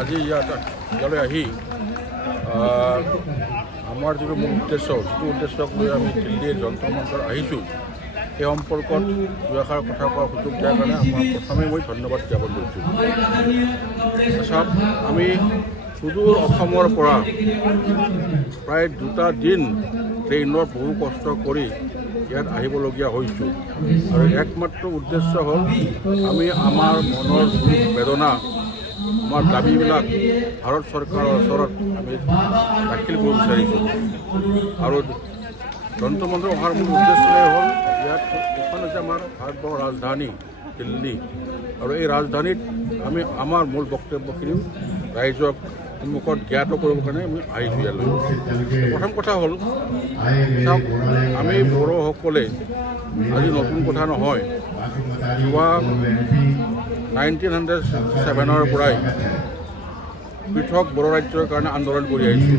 আজি ইয়ালৈ আহি আমাৰ যিটো মূল উদ্দেশ্যক লৈ আমি দিল্লীৰ যন্তৰ মন্তৰ আহিছোঁ সেই সম্পৰ্কত দুআষাৰ কথা কোৱাৰ সুযোগ দিয়াৰ কাৰণে আমাৰ প্ৰথমে মই ধন্যবাদ জ্ঞাপন কৰিছোঁ। চাওক, আমি সুদূৰ অসমৰ পৰা প্ৰায় 2টা দিন ট্ৰেইনত বহু কষ্ট কৰি ইয়াত আহিবলগীয়া হৈছোঁ আৰু একমাত্ৰ উদ্দেশ্য হ'ল আমি আমাৰ মনৰ দুখ বেদনা আমাৰ দাবীবিলাক ভাৰত চৰকাৰৰ ওচৰত আমি দাখিল কৰিব বিচাৰিছোঁ। আৰু যন্ত্ৰ মন্ত্ৰ অহাৰ মূল উদ্দেশ্যই হ'ল ইয়াত এখন হৈছে আমাৰ ভাৰতবৰ্ষৰ ৰাজধানী দিল্লী আৰু এই ৰাজধানীত আমি আমাৰ মূল বক্তব্যখিনি ৰাইজক সন্মুখত জ্ঞাত কৰিবৰ কাৰণে আমি আহিছোঁ ইয়ালৈ। প্ৰথম কথা হ'ল, চাওক, আমি বড়োসকলে আজি নতুন কথা নহয়, যোৱা 1907 পৰাই পৃথক বড়ো ৰাজ্যৰ কাৰণে আন্দোলন কৰি আহিছোঁ।